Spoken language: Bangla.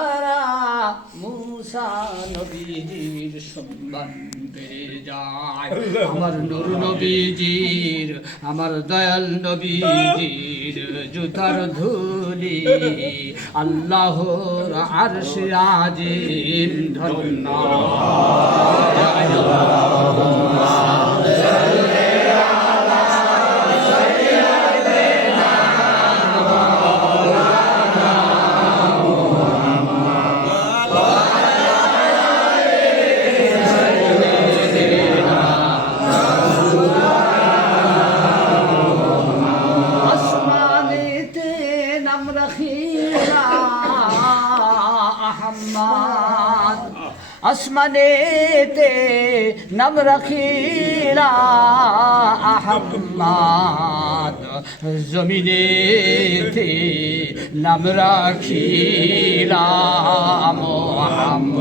দ্বারা মুসা নবীজির সম্মান বেড়ে যায়। আমার নূর নবীজির, আমার দয়াল নবীজির জুতার ধুলি আল্লাহর আরশ আজিম ধন্য। আসমানেতে নাম রাখিলা আহম্মদ, জমিনেতে নাম রাখিলা মুহাম্মদ।